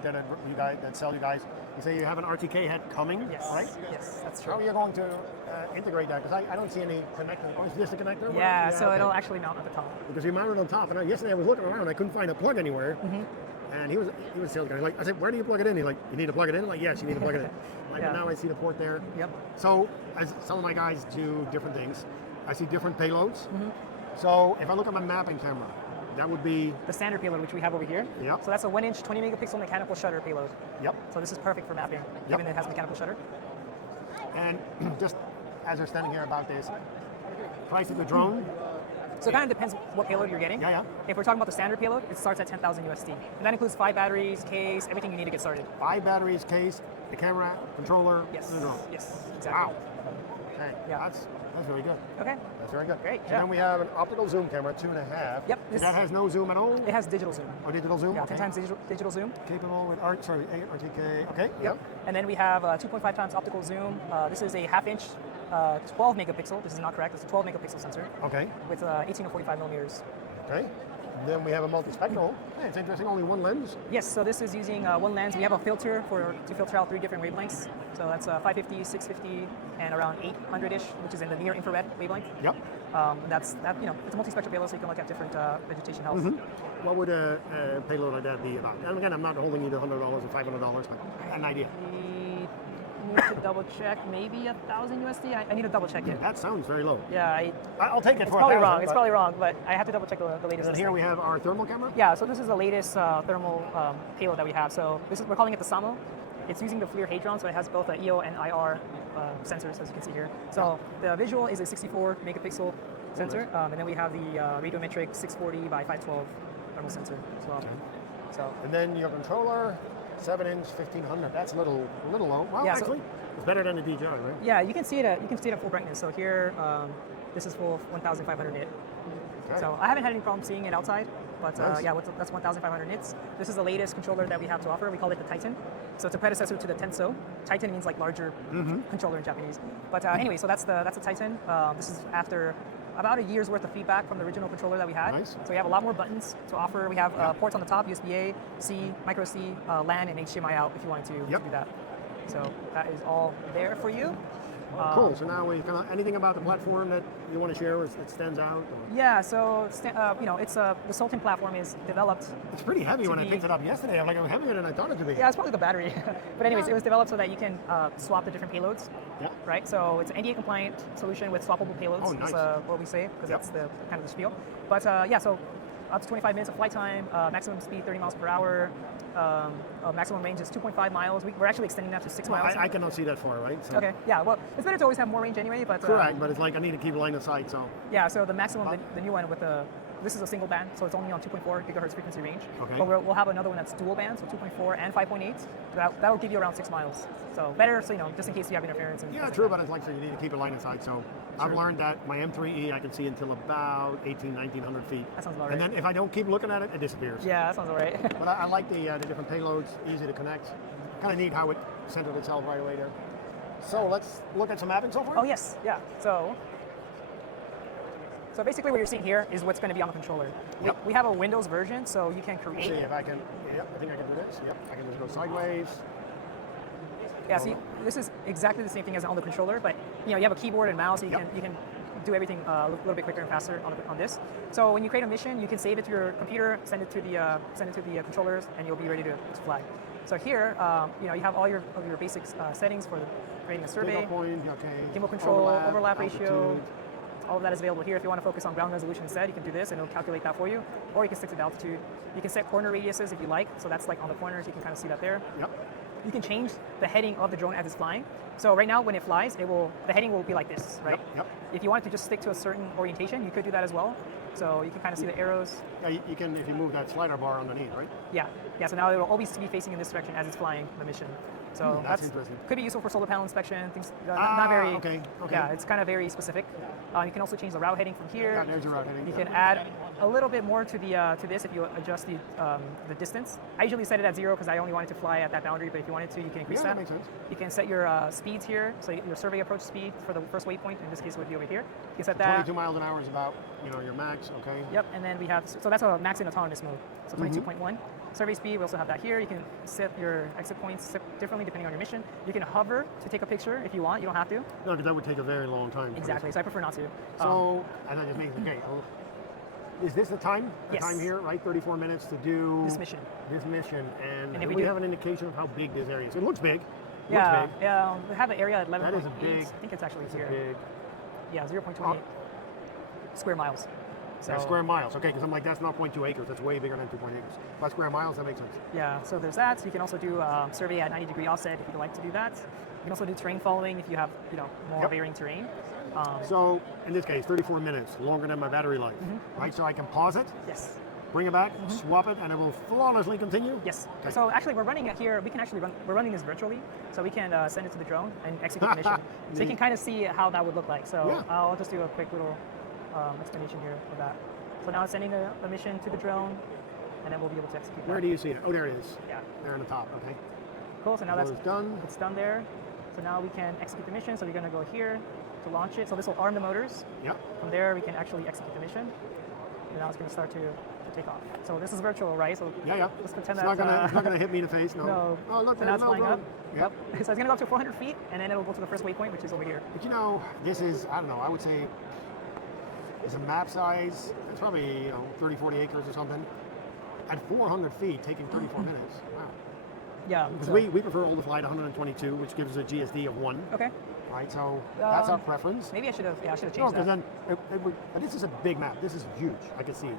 that sell you guys. You say you have an RTK head coming, Yes. right? Yes, that's true. How are you going to integrate that? Because I don't see any connector. Oh, is this a connector? Yeah, so okay. it'll actually mount at the top. Because you mounted on top, and yesterday I was looking around, I couldn't find a plug anywhere. And he was a sales guy. Like, I said, where do you plug it in? He's like, you need to plug it in? I'm like, yes, you need to plug it in. Like, Yeah. Now I see the port there. Yep. So as some of my guys do different things. I see different payloads. So if I look at my mapping camera, that would be the standard payload, which we have over here. Yep. So that's a 1-inch, 20 megapixel mechanical shutter payload. Yep. So this is perfect for mapping, given it has mechanical shutter. And just as we're standing here about this, price of the drone. So it kind of depends what payload you're getting. Yeah. If we're talking about the standard payload, it starts at 10,000 USD. And that includes 5 batteries, case, everything you need to get started. 5 batteries, case, the camera, controller, Yes. the drone. Yes, exactly. Wow. Okay. Yeah. That's really good. Okay. That's very good. Great, And yeah. then we have an optical zoom camera, 2.5. Yep. That has no zoom at all? It has digital zoom. Or digital zoom? Yeah, Okay. 10 times digital zoom. Capable with RTK. Okay. Yep. And then we have 2.5 times optical zoom. This is a 1/2-inch, 12 megapixel. This is not correct. It's a 12 megapixel sensor. Okay. With 18 or 45 millimeters. Okay. Then we have a multispectral. Hey, it's interesting. Only one lens. Yes. So this is using one lens. We have a filter to filter out 3 different wavelengths. So that's 550, 650, and around 800-ish, which is in the near infrared wavelength. Yep. It's a multispectral payload, so you can look at different vegetation health. What would a payload like that be about? And again, I'm not holding you to $100 or $500, but an idea. We need to double check. Maybe 1,000 USD. I need to double check it. That sounds very low. Yeah, I'll take it it's for probably 1,000, wrong. It's probably wrong, but I have to double check the latest. And here we have our thermal camera. Yeah, so this is the latest thermal payload that we have. So we're calling it the SAMO. It's using the FLIR Hadron, so it has both EO and IR sensors, as you can see here. So the visual is a 64 megapixel sensor, and then we have the radiometric 640 by 512 thermal sensor as well. So. And then your controller, 7-inch, 1500. That's a little low. Well, Yeah, actually, it's better than the DJI, right? Yeah, you can see it at full brightness. So here, this is full 1,500 nit. Okay. So I haven't had any problem seeing it outside, but Nice. that's 1,500 nits. This is the latest controller that we have to offer. We call it the Titan. So it's a predecessor to the Tenso. Titan means like larger controller in Japanese. But anyway, so that's the Titan. This is after about a year's worth of feedback from the original controller that we had. Nice. So we have a lot more buttons to offer. We have ports on the top, USB-A, C, micro C, LAN, and HDMI out if you wanted to do that. So that is all there for you. Cool. So now anything about the platform that you want to share that stands out? Yeah. So it's the Soten platform is developed. It's pretty heavy when I picked it up yesterday. I'm like, I'm heavier than I thought it to be. Yeah, it's probably the battery. But anyways, it was developed so that you can swap the different payloads. Yeah. Right. So it's an NDA compliant solution with swappable payloads. Oh, nice. Is what we say because that's the kind of the spiel. But so up to 25 minutes of flight time, maximum speed 30 miles per hour. Maximum range is 2.5 miles. We're actually extending that to 6 miles. I cannot see that far, right? So. Okay. Yeah. Well, it's better to always have more range anyway. But correct. But it's like I need to keep line of sight. So. Yeah. So the maximum, the new one with this is a single band, so it's only on 2.4 gigahertz frequency range. Okay. But we'll have another one that's dual band, so 2.4 and 5.8. That will give you around 6 miles. So better, just in case you have interference. Yeah, true, but it's like so you need to keep a line of sight. So I've learned that my M3E I can see until about 1,900 feet. That sounds about right. And then if I don't keep looking at it, it disappears. Yeah, that sounds all right. But I like the different payloads, easy to connect. Kind of neat how it centered itself right away there. So let's look at some mapping software. Oh yes, yeah. So basically what you're seeing here is what's going to be on the controller. Yep. We have a Windows version, so you can Let's see create. if I can. Yep, I think I can do this. Yep, I can just go sideways. Yeah, see, this is exactly the same thing as on the controller, but you have a keyboard and mouse, so you can do everything a little bit quicker and faster on this. So when you create a mission, you can save it to your computer, send it to the controllers, and you'll be ready to fly. So here, you have all your basic settings for creating a survey, Takeoff point, okay. gimbal control, overlap ratio. altitude. All of that is available here. If you want to focus on ground resolution instead, you can do this and it'll calculate that for you. Or you can stick to the altitude. You can set corner radiuses if you like. So that's like on the corners, you can kind of see that there. Yep. You can change the heading of the drone as it's flying. So right now when it flies, the heading will be like this, right? Yep. If you wanted to just stick to a certain orientation, you could do that as well. So you can kind of see the arrows. Yeah, you can if you move that slider bar underneath, right? Yeah. So now it will always be facing in this direction as it's flying the mission. So that's interesting. Could be useful for solar panel inspection, things not very. Okay. Yeah, it's kind of very specific. You can also change the route heading from here. Yeah, there's your route heading. You can add a little bit more to to this if you adjust the distance. I usually set it at 0 because I only wanted to fly at that boundary, but if you wanted to, you can increase that makes sense. You can set your speeds here, so your survey approach speed for the first waypoint, in this case would be over here. You can set that. 22 miles an hour is about your max, okay? Yep, and then we have, so that's a max in autonomous mode, so 22.1. Survey speed, we also have that here. You can set your exit points differently depending on your mission. You can hover to take a picture if you want. You don't have to. No, because that would take a very long time. Exactly. So I prefer not to. So, and that just makes it okay. Is this the time? The Yes. time here, right? 34 minutes to do This mission. This mission, and, And if we we do- have an indication of how big this area is. It looks big. Yeah, Looks big. yeah. We have an area at 11.8. That is a big. I think it's actually It's a here. big. Yeah, 0.28 square miles. So Square miles. Okay, because I'm like, that's not 0.2 acres. That's way bigger than 2.8 acres. By square miles, that makes sense. yeah, so there's that. So you can also do survey at 90-degree offset if you'd like to do that. You can also do terrain following if you have more Yep. varying terrain. So in this case, 34 minutes, longer than my battery life, right? So I can pause it, Yes. bring it back, swap it, and it will flawlessly continue. Yes. Okay. So actually, we're running it here. We can actually we're running this virtually, so we can send it to the drone and execute the mission. So you can kind of see how that would look like. So Yeah. I'll just do a quick little explanation here for that. So now it's sending the mission to the drone, and then we'll be able to execute Where that. do you see it? Oh, there it is. Yeah. There on the top. Okay. Cool. So now So that's it's done. it's done there. So now we can execute the mission. So we're going to go here to launch it. So this will arm the motors. Yep. From there, we can actually execute the mission. And now it's going to start to take off. So this is virtual, right? So Yeah, yeah. let's pretend It's that's not gonna hit me in the face. No. no. Oh, look, So now it's no, flying no. up. Yep. So it's going to go up to 400 feet, and then it'll go to the first waypoint, which is over here. But you know, this is, I don't know, I would say it's a map size. It's probably 30, 40 acres or something. At 400 feet, taking 34 minutes. Wow. Yeah. Because so- we prefer all to fly at 122, which gives us a GSD of 1. Okay. Right, so that's our Um, preference. Maybe I should have. Yeah, I should have No, changed because that. then but this is a big map. This is huge. I can see it.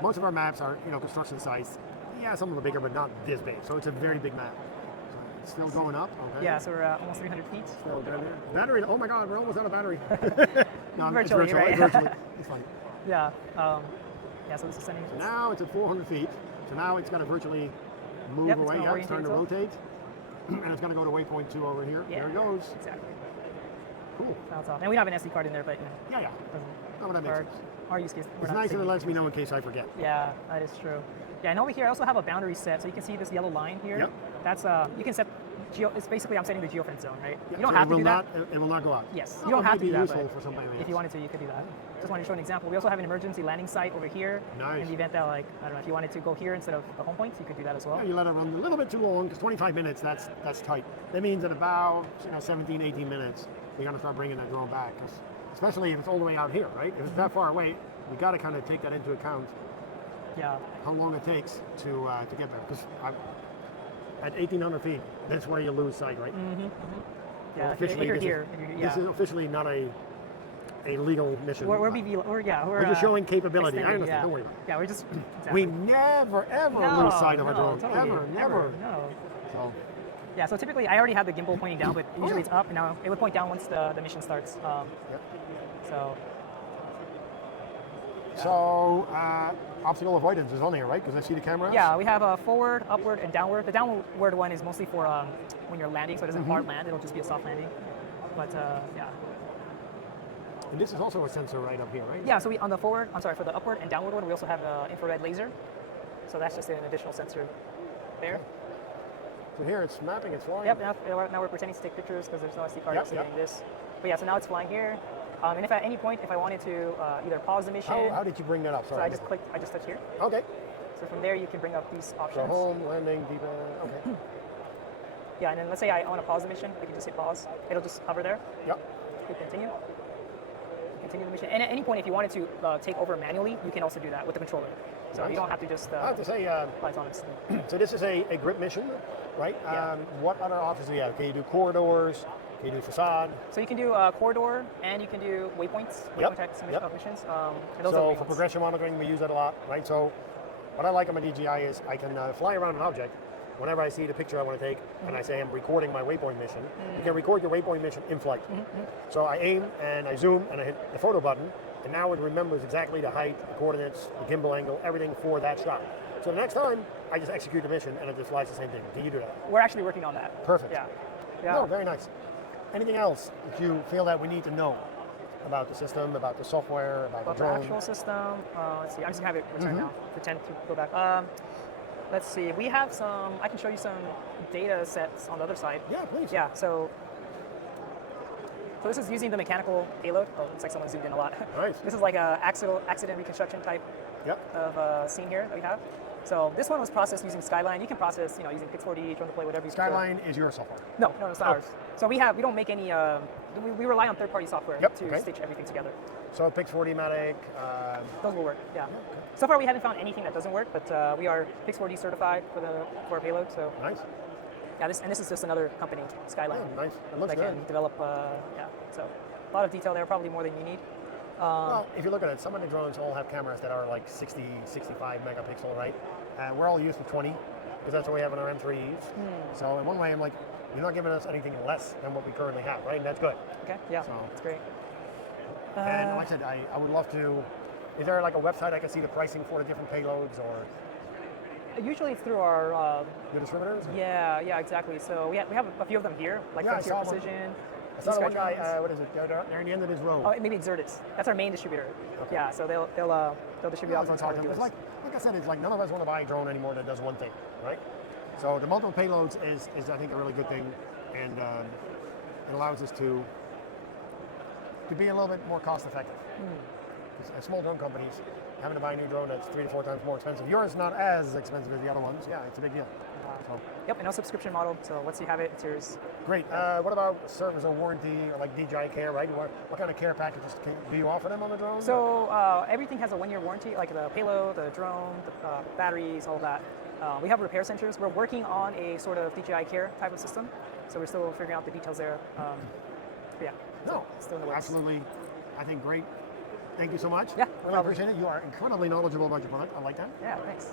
Most of our maps are, construction size. Yeah, some of them are bigger, but not this big. So it's a very big map. So it's still going up. Okay. Yeah. So we're almost 300 feet. Still down there. Battery. Oh my God, we're almost out of battery. No, Virtually, it's virtual. right? It's virtually. It's fine. Yeah. Yeah. So this is sending. Now it's at 400 feet. So now it's going to virtually move Yep, it's away. gonna Yeah, it's starting to orientate rotate. And it's going to go to waypoint 2 over here. Yeah. There it goes. Exactly. Cool. That's all. And we have an SD card in there, but Yeah, yeah. doesn't. Oh, well, that makes Our, sense. our use case. we're It's not nice that saving it lets me know in case I forget. Yeah, that is true. Yeah, and over here I also have a boundary set, so you can see this yellow line here. Yep. That's you can set it's basically I'm setting the geofence zone, right? Yeah, You don't so have to it do will that. Not, it will not go out. Yes, Oh, you don't it have may to do be that. useful But for somebody if you wanted to, you could do that. Just wanted to show an example. We also have an emergency landing site over here. Nice. In the event that, like, I don't know, if you wanted to go here instead of the home point, you could do that as well. Yeah, you let it run a little bit too long, because 25 minutes, that's tight. That means that about 17, 18 minutes, you're going to start bringing that drone back. 'Cause especially if it's all the way out here, right? If it's that far away, we got to kind of take that into account, Yeah. how long it takes to get there. Because at 1,800 feet, that's where you lose sight, right? Yeah. If Officially, you're this here, This is officially not a legal mission. we're just showing capability. I extending, understand. yeah. Don't worry about it. Yeah, we're just. We Exactly. never, ever No, lose sight of a no, drone. totally. Ever, never. No. So, Yeah, so typically I already have the gimbal pointing down, but usually it's up, and now it would point down once the mission starts. yep. So So, obstacle avoidance is on here, right? Because I see the camera. yeah, we have a forward, upward, and downward. The downward one is mostly for when you're landing, so it doesn't hard land. It'll just be a soft landing. But yeah, And this is also a sensor right up here, right? yeah. So we on the forward, I'm sorry, for the upward and downward one, we also have infrared laser. So that's just an additional sensor there. So here it's mapping, it's flying. Yep. Now we're pretending to take pictures because there's no SD card Yep, sitting yep. in this. But yeah, so now it's flying here. And if at any point, if I wanted to either pause the mission, How did you bring that up? so Sorry. I just touch here. Okay. So from there, you can bring up these So options. home, landing, deep end. Okay. Yeah, and then let's say I want to pause the mission. I can just hit pause. It'll just hover there. Yep. Hit continue. Continue the mission. And at any point, if you wanted to take over manually, you can also do that with the controller. So Nice. you don't have to just I have to say, fly autonomous. so this is a grip mission, right? Yeah. What other options do you have? Can you do corridors? Can you do facade? So you can do corridor, and you can do waypoints, Yep. waypoint type Yep. of missions. And those So are for waypoints. progression monitoring, we use that a lot, right? So what I like on my DJI is I can fly around an object whenever I see the picture I want to take, and I say I'm recording my waypoint mission. You can record your waypoint mission in flight. So I aim and I zoom and I hit the photo button, and now it remembers exactly the height, the coordinates, the gimbal angle, everything for that shot. So the next time, I just execute the mission and it just flies the same thing. Can you do that? We're actually working on that. Perfect. Yeah. Yeah. No, very nice. Anything else that you feel that we need to know about the system, about the software, about the About the drone? actual system, let's see. I'm just gonna have it return now. Pretend to go back. Let's see. We have some. I can show you some data sets on the other side. Yeah, please. Yeah. So this is using the mechanical payload. Oh, looks like someone zoomed in a lot. Nice. This is like a accident reconstruction type Yep. of scene here that we have. So this one was processed using Skyline. You can process, using Pix4D, Drone to Play, whatever you prefer. Skyline is your software. No, it's not ours. So we don't make any. We rely on third-party software to stitch everything together. So Pix4D Matic. Those will work. Yeah. Okay. So far, we haven't found anything that doesn't work, but we are Pix4D certified for our payload. So nice. Yeah, this is just another company, Skyline. Oh, nice. It looks that good. can develop. So a lot of detail there, probably more than you need. Well, if you look at it, some of the drones all have cameras that are like 60, 65 megapixel, right? We're all used to 20 because that's what we have in our M3Es. So in one way, I'm like, you're not giving us anything less than what we currently have, right? And that's good. Okay. Yeah. So that's great. And like I said, I would love to. Is there like a website I can see the pricing for the different payloads, or? Usually it's through our. Your distributors? Yeah, exactly. So we have a few of them here, like Frontier Precision. I saw one guy. What is it? They're in the end of his row. Oh, maybe Exertis. That's our main distributor. Okay. Yeah, so they'll distribute out to us. Like I said, it's like none of us want to buy a drone anymore that does one thing, right? So the multiple payloads is I think a really good thing, and it allows us to be a little bit more cost effective. As small drone companies, having to buy a new drone that's 3 to 4 times more expensive. Yours is not as expensive as the other ones. Yeah, it's a big deal. So. Yep, and no subscription model. So once you have it, it's yours. Great. What about service or warranty or like DJI Care, right? What kind of care packages do you offer them on the drone? So everything has a 1-year warranty, like the payload, the drone, the batteries, all that. We have repair centers. We're working on a sort of DJI Care type of system. So we're still figuring out the details there. Yeah. No, still in the works. Absolutely. I think great. Thank you so much. Yeah, really appreciate it. You are incredibly knowledgeable about your product. I like that. Yeah, thanks.